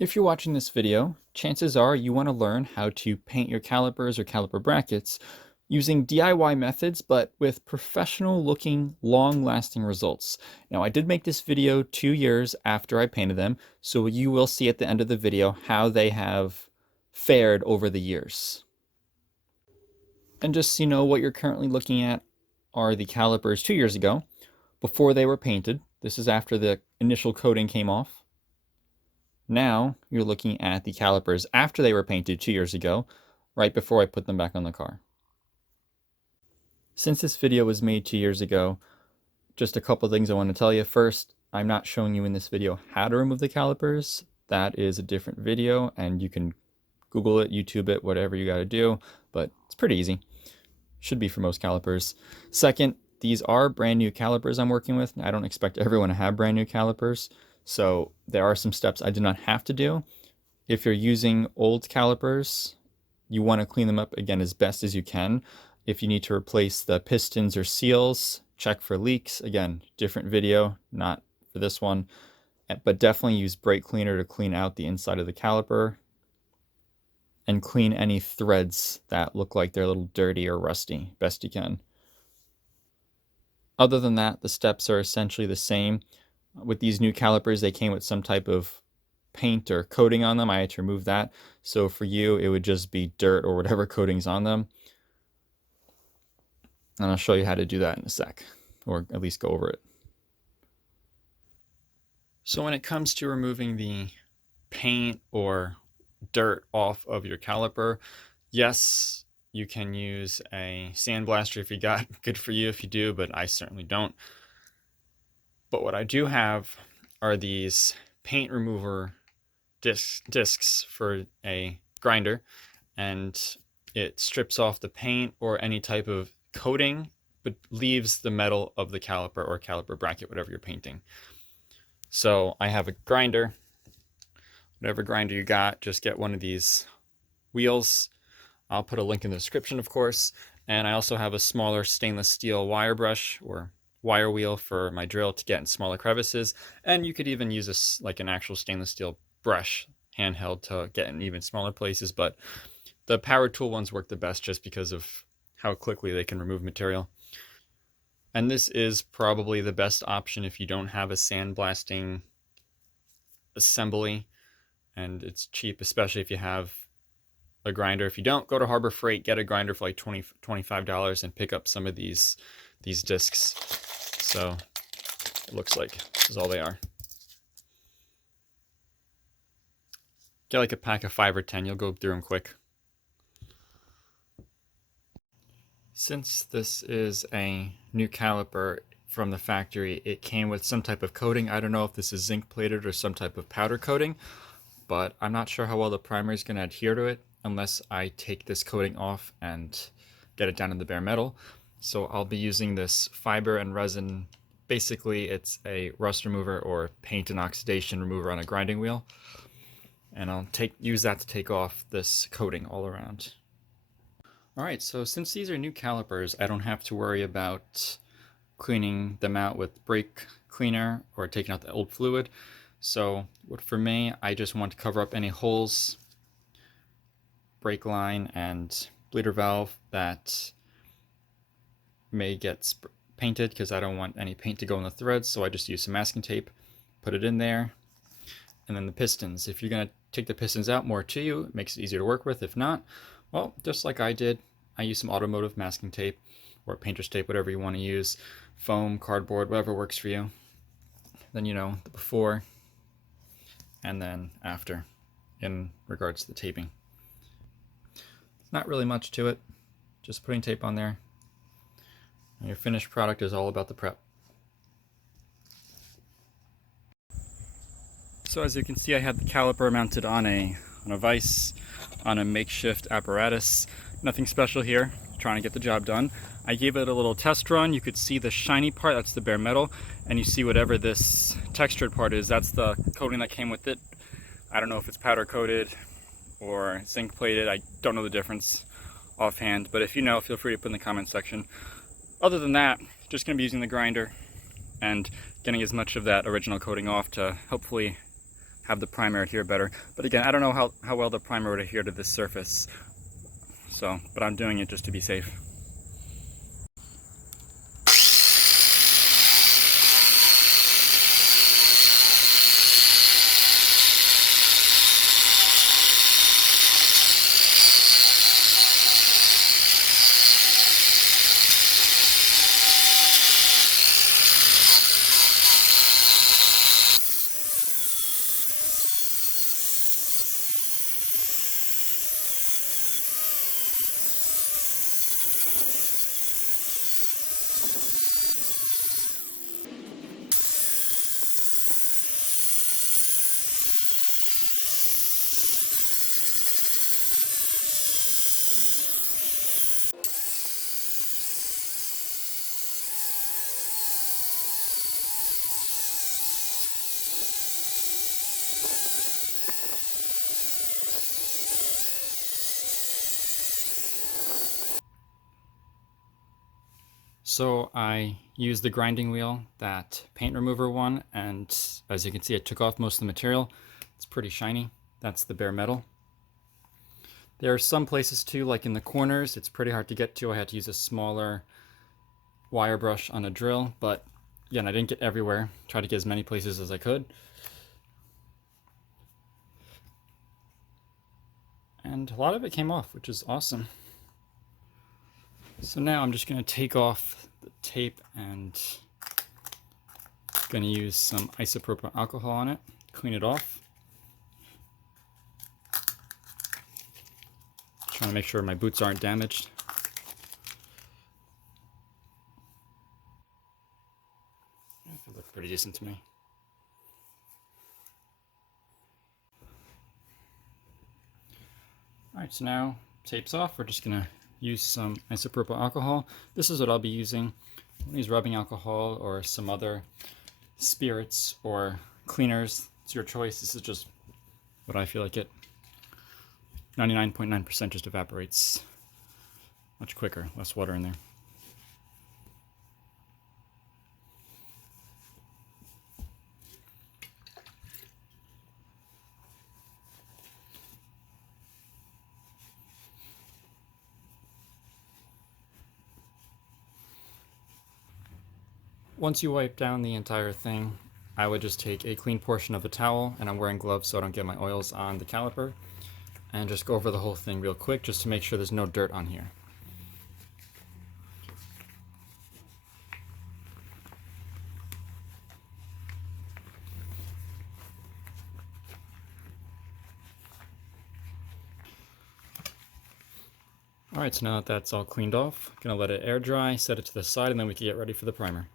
If you're watching this video, chances are you want to learn how to paint your calipers or caliper brackets using DIY methods, but with professional looking, long lasting results. Now, I did make this video 2 years after I painted them, so you will see at the end of the video how they have fared over the years. And just so you know, what you're currently looking at are the calipers 2 years ago, before they were painted. This is after the initial coating came off. Now you're looking at the calipers after they were painted 2 years ago, right before I put them back on the car. Since this video was made 2 years ago, just a couple things I want to tell you. First, I'm not showing you in this video how to remove the calipers. That is a different video, and you can Google it, YouTube it, whatever you got to do, but it's pretty easy. Should be for most calipers. Second, these are brand new calipers I'm working with. I don't expect everyone to have brand new calipers, so there are some steps I did not have to do. If you're using old calipers, you want to clean them up again as best as you can. If you need to replace the pistons or seals, check for leaks. Again, different video, not for this one, but definitely use brake cleaner to clean out the inside of the caliper and clean any threads that look like they're a little dirty or rusty, best you can. Other than that, the steps are essentially the same. With these new calipers, they came with some type of paint or coating on them. I had to remove that. So for you, it would just be dirt or whatever coating's on them. And I'll show you how to do that in a sec, or at least go over it. So when it comes to removing the paint or dirt off of your caliper, yes, you can use a sandblaster if you got. Good for you if you do, but I certainly don't. But what I do have are these paint remover discs for a grinder, and it strips off the paint or any type of coating, but leaves the metal of the caliper or caliper bracket, whatever you're painting. So I have a grinder. Whatever grinder you got, just get one of these wheels. I'll put a link in the description, of course. And I also have a smaller stainless steel wire brush or wire wheel for my drill to get in smaller crevices. And you could even use like an actual stainless steel brush, handheld, to get in even smaller places. But the power tool ones work the best just because of how quickly they can remove material. And this is probably the best option if you don't have a sandblasting assembly, and it's cheap, especially if you have a grinder. If you don't, go to Harbor Freight, get a grinder for like $25 and pick up some of these discs. So it looks like this is all they are. Get like a pack of 5 or 10, you'll go through them quick. Since this is a new caliper from the factory, it came with some type of coating. I don't know if this is zinc plated or some type of powder coating, but I'm not sure how well the primer is going to adhere to it unless I take this coating off and get it down in the bare metal. So I'll be using this fiber and resin. Basically, it's a rust remover or paint and oxidation remover on a grinding wheel. And I'll use that to take off this coating all around. Alright, so since these are new calipers, I don't have to worry about cleaning them out with brake cleaner or taking out the old fluid. So for me, I just want to cover up any holes, brake line and bleeder valve that may get painted, because I don't want any paint to go in the threads. So I just use some masking tape, put it in there. And then the pistons, if you're going to take the pistons out, more to you, it makes it easier to work with. If not, well, just like I did, I use some automotive masking tape or painter's tape, whatever you want to use, foam, cardboard, whatever works for you. Then, you know, the before and then after in regards to the taping. Not really much to it, just putting tape on there. And your finished product is all about the prep. So as you can see, I have the caliper mounted on a vise, on a makeshift apparatus. Nothing special here, trying to get the job done. I gave it a little test run. You could see the shiny part, that's the bare metal, and you see whatever this textured part is, that's the coating that came with it. I don't know if it's powder coated or zinc plated. I don't know the difference offhand, but if you know, feel free to put in the comment section. Other than that, just going to be using the grinder and getting as much of that original coating off to hopefully have the primer adhere better. But again, I don't know how well the primer would adhere to this surface. So, but I'm doing it just to be safe. So I used the grinding wheel, that paint remover one, and as you can see, it took off most of the material. It's pretty shiny. That's the bare metal. There are some places too, like in the corners, it's pretty hard to get to. I had to use a smaller wire brush on a drill, but again, I didn't get everywhere. Tried to get as many places as I could. And a lot of it came off, which is awesome. So now I'm just going to take off the tape and going to use some isopropyl alcohol on it, clean it off. Trying to make sure my boots aren't damaged. They look pretty decent to me. Alright, so now tape's off. We're just going to use some isopropyl alcohol. This is what I'll be using. I'll use rubbing alcohol or some other spirits or cleaners. It's your choice. This is just what I feel like it. 99.9% just evaporates much quicker, less water in there. Once you wipe down the entire thing, I would just take a clean portion of a towel, and I'm wearing gloves so I don't get my oils on the caliper, and just go over the whole thing real quick just to make sure there's no dirt on here. Alright, so now that that's all cleaned off, I'm going to let it air dry, set it to the side, and then we can get ready for the primer.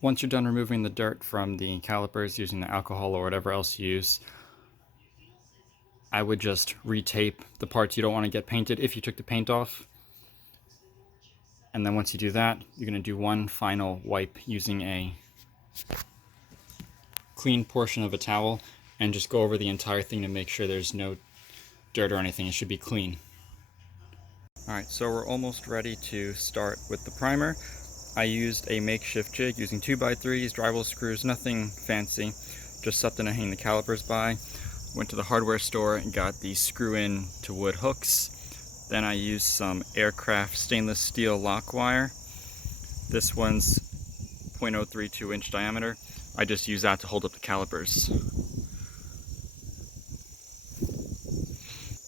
Once you're done removing the dirt from the calipers using the alcohol or whatever else you use, I would just retape the parts you don't want to get painted if you took the paint off. And then once you do that, you're going to do one final wipe using a clean portion of a towel and just go over the entire thing to make sure there's no dirt or anything. It should be clean. Alright, so we're almost ready to start with the primer. I used a makeshift jig using 2x3s, drywall screws, nothing fancy, just something to hang the calipers by. Went to the hardware store and got these screw-in to wood hooks. Then I used some aircraft stainless steel lock wire. This one's 0.032 inch diameter. I just use that to hold up the calipers.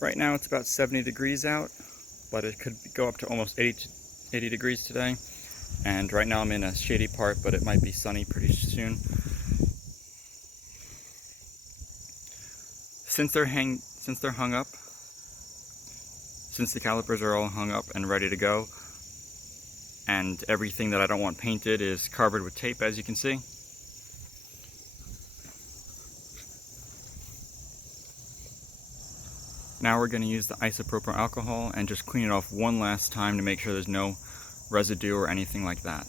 Right now it's about 70 degrees out, but it could go up to almost 80 degrees today. And right now I'm in a shady part, but it might be sunny pretty soon. Since the calipers are all hung up and ready to go, and everything that I don't want painted is covered with tape, as you can see. Now we're going to use the isopropyl alcohol and just clean it off one last time to make sure there's no residue or anything like that.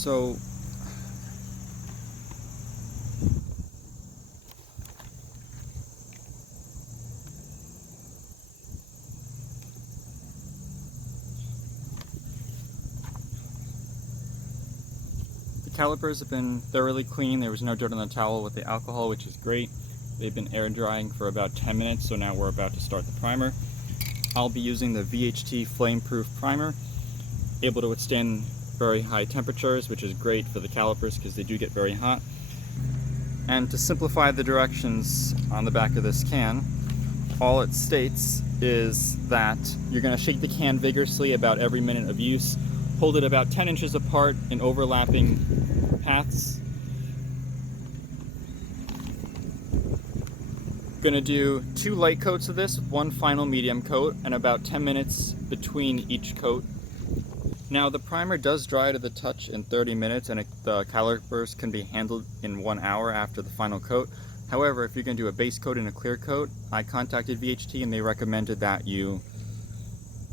So the calipers have been thoroughly clean. There was no dirt on the towel with the alcohol, which is great. They've been air drying for about 10 minutes, so now we're about to start the primer. I'll be using the VHT flame-proof primer, able to withstand very high temperatures, which is great for the calipers because they do get very hot. And to simplify the directions on the back of this can, all it states is that you're going to shake the can vigorously about every minute of use, hold it about 10 inches apart in overlapping paths. Going to do 2 light coats of this with 1 final medium coat and about 10 minutes between each coat. Now the primer does dry to the touch in 30 minutes and the calipers can be handled in 1 hour after the final coat. However, if you're going to do a base coat and a clear coat, I contacted VHT and they recommended that you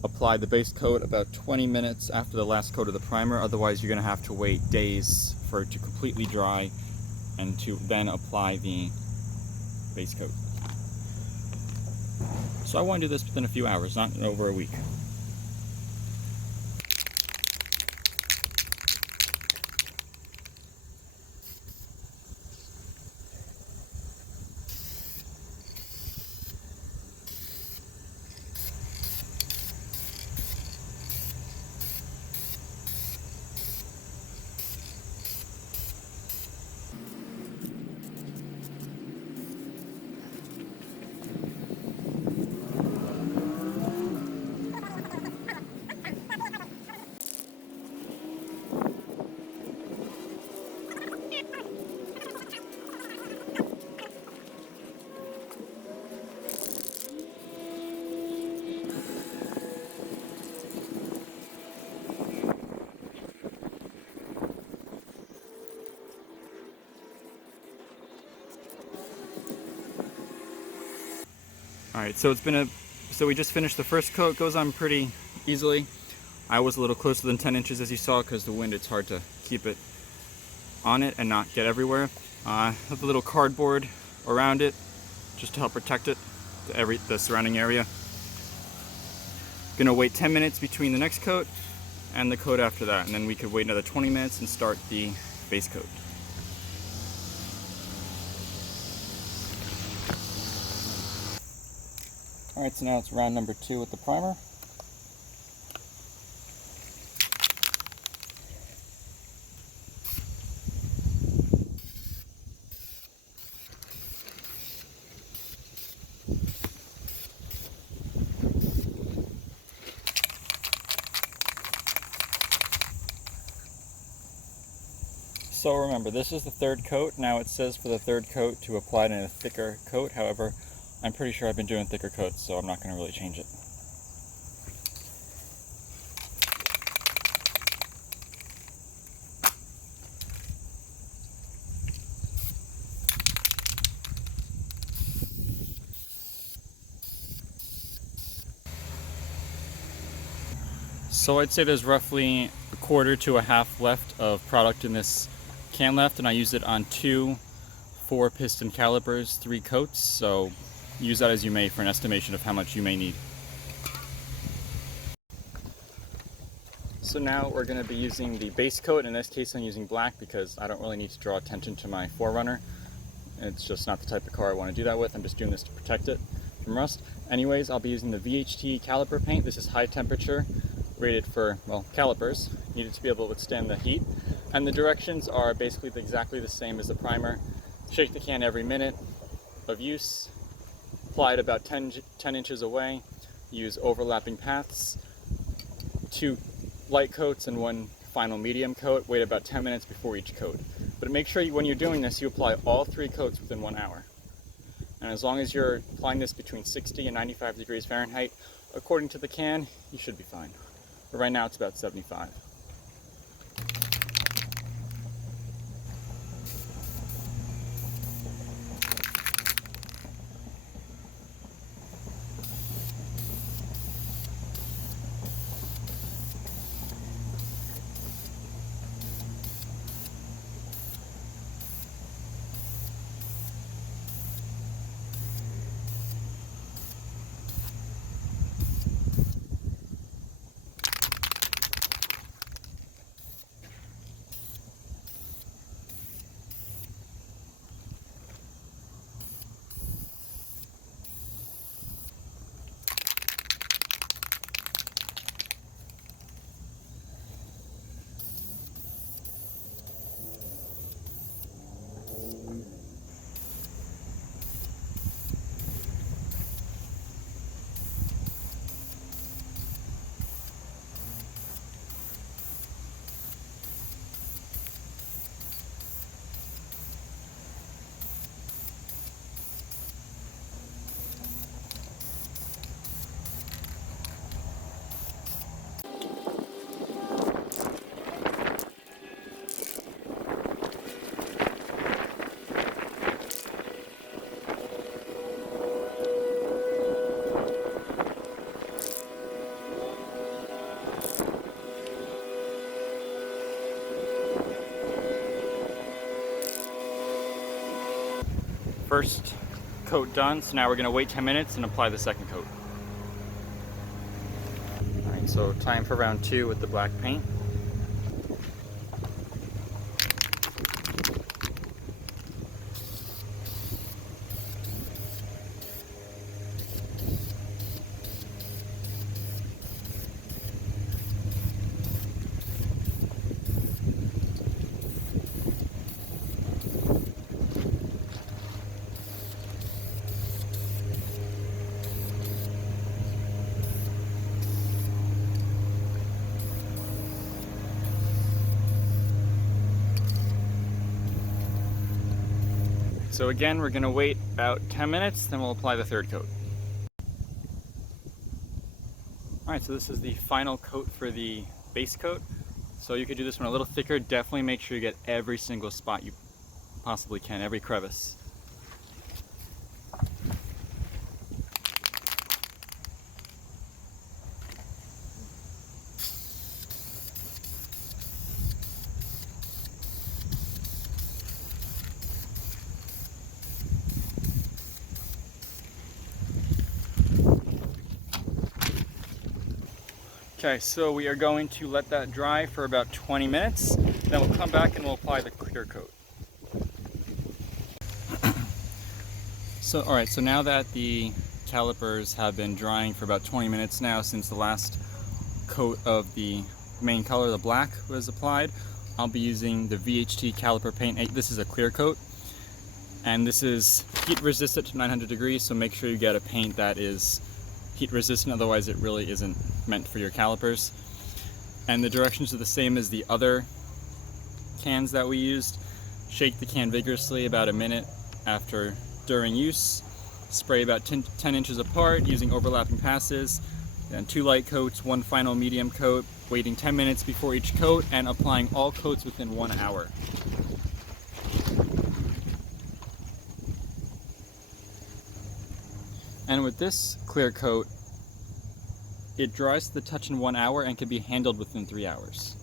apply the base coat about 20 minutes after the last coat of the primer. Otherwise you're going to have to wait days for it to completely dry and to then apply the base coat. So I want to do this within a few hours, not over a week. Alright, so we just finished the first coat. It goes on pretty easily. I was a little closer than 10 inches as you saw because the wind, it's hard to keep it on it and not get everywhere. I have a little cardboard around it just to help protect it, the surrounding area. Gonna wait 10 minutes between the next coat and the coat after that, and then we could wait another 20 minutes and start the base coat. Alright, so now it's round number 2 with the primer. So remember, this is the 3rd coat. Now it says for the 3rd coat to apply it in a thicker coat. However, I'm pretty sure I've been doing thicker coats, so I'm not going to really change it. So I'd say there's roughly a quarter to a half left of product in this can left, and I used it on 2 4-piston calipers, 3 coats, so use that as you may for an estimation of how much you may need. So now we're going to be using the base coat. In this case I'm using black because I don't really need to draw attention to my 4Runner. It's just not the type of car I want to do that with. I'm just doing this to protect it from rust. Anyways, I'll be using the VHT caliper paint. This is high temperature, rated for, well, calipers. Needed to be able to withstand the heat. And the directions are basically exactly the same as the primer. Shake the can every minute of use. Apply it about 10 inches away. Use overlapping paths. 2 light coats and 1 final medium coat. Wait about 10 minutes before each coat. But make sure when you're doing this, you apply all 3 coats within 1 hour. And as long as you're applying this between 60 and 95 degrees Fahrenheit, according to the can, you should be fine. But right now it's about 75. first coat done, so now we're going to wait 10 minutes and apply the second coat. Alright, so time for round 2 with the black paint. So again, we're going to wait about 10 minutes, then we'll apply the third coat. Alright, so this is the final coat for the base coat. So you could do this one a little thicker. Definitely make sure you get every single spot you possibly can, every crevice. Okay, so we are going to let that dry for about 20 minutes, then we'll come back and we'll apply the clear coat. So, alright, so now that the calipers have been drying for about 20 minutes now since the last coat of the main color, the black, was applied, I'll be using the VHT caliper paint. This is a clear coat, and this is heat resistant to 900 degrees, so make sure you get a paint that is heat resistant, otherwise it really isn't meant for your calipers. And the directions are the same as the other cans that we used. Shake the can vigorously about a minute during use. Spray about 10 inches apart using overlapping passes. Then 2 light coats, 1 final medium coat, waiting 10 minutes before each coat, and applying all coats within 1 hour. And with this clear coat, it dries to the touch in 1 hour and can be handled within 3 hours.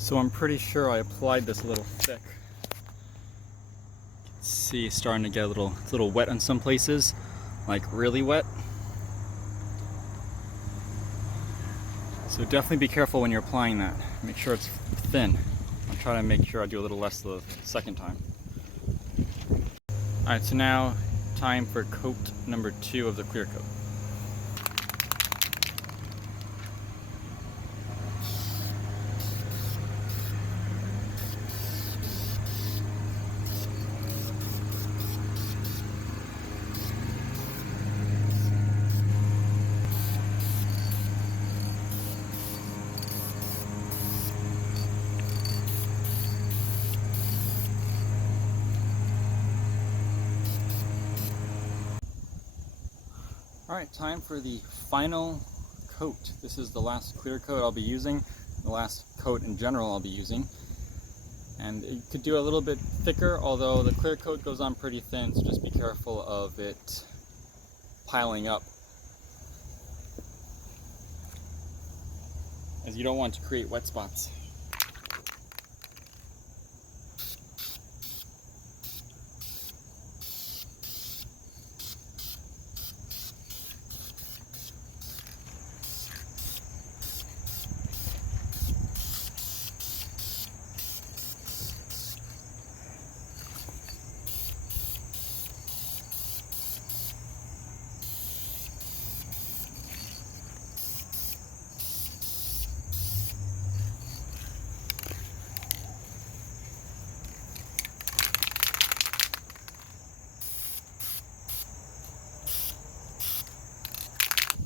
So I'm pretty sure I applied this a little thick. You can see it's starting to get a little wet on some places, like really wet. So definitely be careful when you're applying that. Make sure it's thin. I'll try to make sure I do a little less the second time. Alright, so now time for coat number 2 of the clear coat. Alright, time for the final coat. This is the last clear coat I'll be using, the last coat in general I'll be using. And you could do a little bit thicker, although the clear coat goes on pretty thin, so just be careful of it piling up, as you don't want to create wet spots.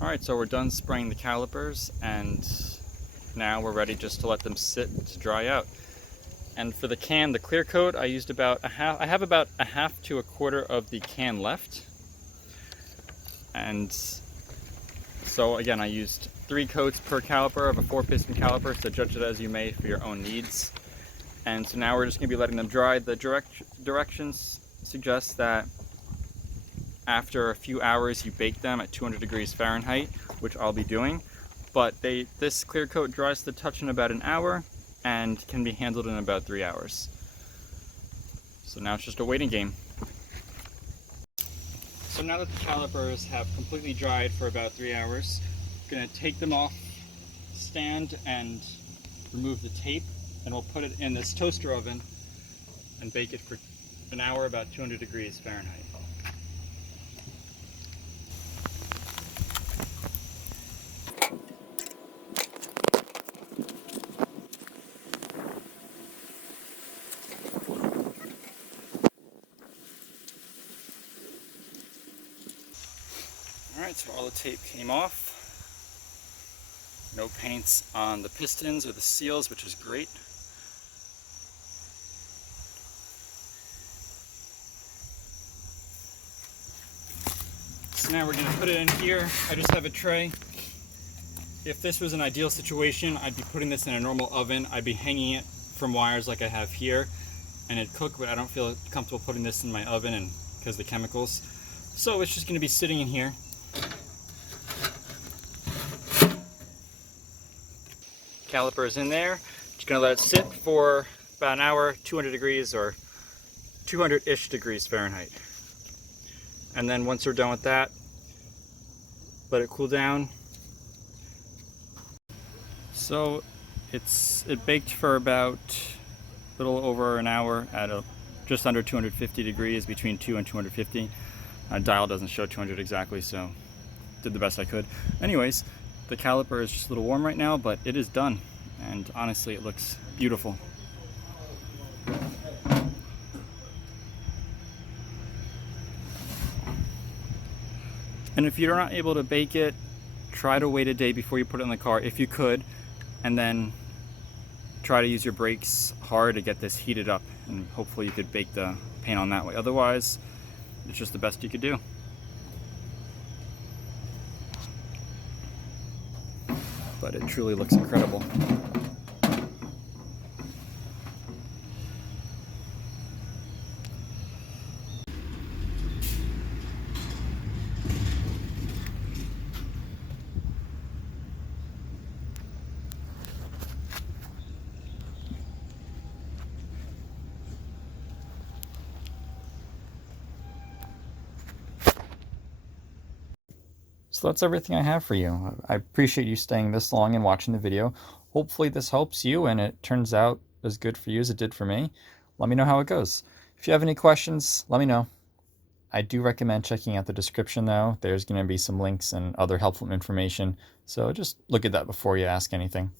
Alright, so we're done spraying the calipers, and now we're ready just to let them sit to dry out. And for the can, the clear coat, I used about a half. I have about a half to a quarter of the can left. And so again, I used 3 coats per caliper of a 4-piston caliper, so judge it as you may for your own needs. And so now we're just going to be letting them dry. The directions suggest that after a few hours you bake them at 200 degrees Fahrenheit, which I'll be doing. But this clear coat dries to the touch in about an hour and can be handled in about 3 hours. So now it's just a waiting game. So now that the calipers have completely dried for about 3 hours, I'm going to take them off stand and remove the tape, and we'll put it in this toaster oven and bake it for an hour about 200 degrees Fahrenheit. Alright, so all the tape came off. No paints on the pistons or the seals, which is great. So now we're going to put it in here. I just have a tray. If this was an ideal situation, I'd be putting this in a normal oven. I'd be hanging it from wires like I have here, and it'd cook, but I don't feel comfortable putting this in my oven and because of the chemicals. So it's just going to be sitting in here. Caliper is in there. Just going to let it sit for about an hour, 200 degrees or 200-ish degrees Fahrenheit. And then once we're done with that, let it cool down. So it baked for about a little over an hour at just under 250 degrees, between 2 and 250. Dial doesn't show 200 exactly, so did the best I could. Anyways, the caliper is just a little warm right now, but it is done, and honestly it looks beautiful. And if you're not able to bake it, try to wait a day before you put it in the car if you could, and then try to use your brakes hard to get this heated up, and hopefully you could bake the paint on that way. Otherwise, it's just the best you could do. But it truly looks incredible. So that's everything I have for you. I appreciate you staying this long and watching the video. Hopefully this helps you and it turns out as good for you as it did for me. Let me know how it goes. If you have any questions, let me know. I do recommend checking out the description though. There's going to be some links and other helpful information. So just look at that before you ask anything.